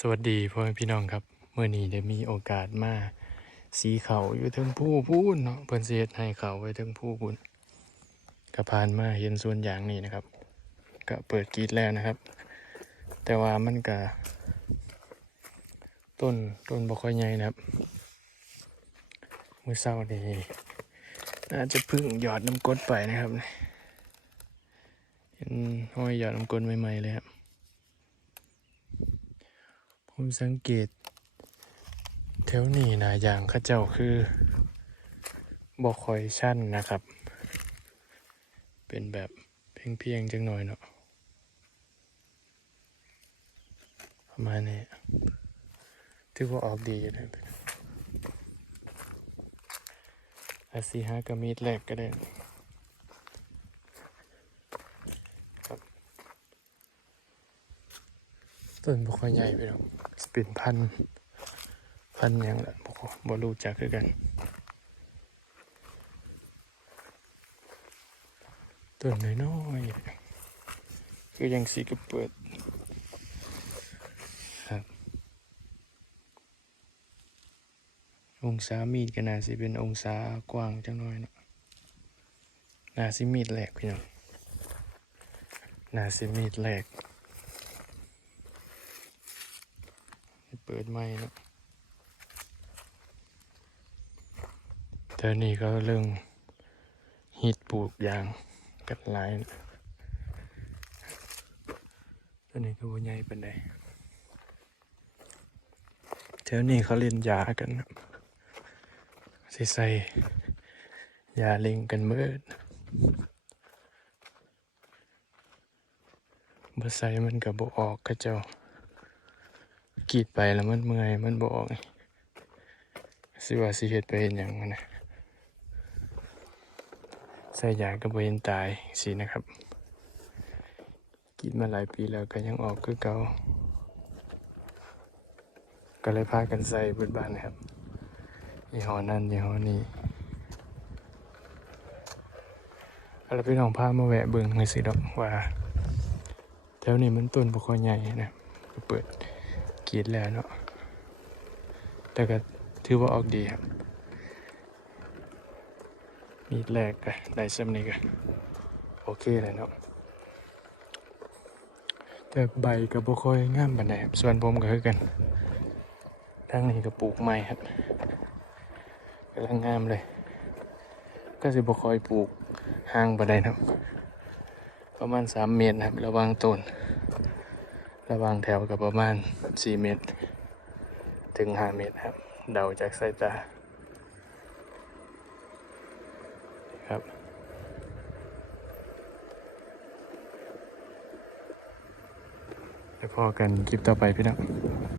สวัสดีพ่อแม่พี่น้องครับเมื่อนี้ได้มีโอกาสมาสีเขาอยู่เทิงผู้พูนเนาะเพิ่นสิเฮ็ดให้เขาไว้เทิงผู้พูนก็ผ่านมาเห็นส่วนอย่างนี้นะครับ ก็เปิดกรีดแล้วนะครับ แต่ว่ามันก็ต้นต้นบ่ค่อยใหญ่นะครับ มือเช้านี่น่าจะเพึ่งหยอดน้ำกดไปนะครับเห็นห้อยหยอดน้ำกดใหม่ๆเลยครับ ผมสังเกต แถวนี้นะอย่างข้าเจ้าคือบ่คอยชั่นนะครับ เป็นแบบเพียงๆจังหน่อยเนาะประมาณนี้ถือว่าออกดีอยู่เลยอาซีฮากระมีดแรกก็ได้ต้นบ่ค่อยใหญ่ไปหรอก เป็นพัน พันยังละบ่บ่รู้จักคือกัน ต้นน้อยๆคือยังสีก็เปิดครับองศามีดก็น่าสิเป็นองศากว้างจังน้อยเนาะน่าสิมีดแหลกพี่น้องน่าสิมีดแหลก เปิดไม่นะเธอนี่ก็เรื่องฮิตปลูกยางกันหลายนะตอนนี้ก็บ่ใหญ่ปานใดแถวนี้เขาเล่นยากันนะสิใส่ยาเล็งกันเบิดบ่ใส่มันก็บ่ออกกระเจ้า กีดไปแล้วมันเมื่อยมันบออกสิว่าสิเฮ็ดไปเห็นอย่างนั้นนะใส่ยาก็บเห็นตายสินะครับกรีดมาหลายปีแล้วก็ยังออกคือเก่าก็เลยพากันใส่บิดบ้านนะครับยี่ห้อนั้นยี่ห้อนี้แล้วพี่น้องพามาแวะเบิ่งให้สิดอกว่าแถวนี้มันต้นบ่ค่อยใหญ่นะเปิด กรีดแล้วเนาะแต่ก็ถือว่าออกดีครับ มีดแรกก็ได้ซ้ำนี้ก็โอเคเลยเนาะแต่ใบก็บ่ค่อยงามปานใดครับ ส่วนผมก็คือกันทางนี้ก็ปลูกใหม่ครับกำลังงามเลย ก็สิบ่ค่อยปลูกห่างปานใดเนาะประมาณ3เมตรครับ ระว่างต้น ระหว่างแถวกับประมาณ 4 เมตร ถึง 5 เมตรครับ เดาจากสายตาครับ แล้วพอกันคลิปต่อไปพี่น้อง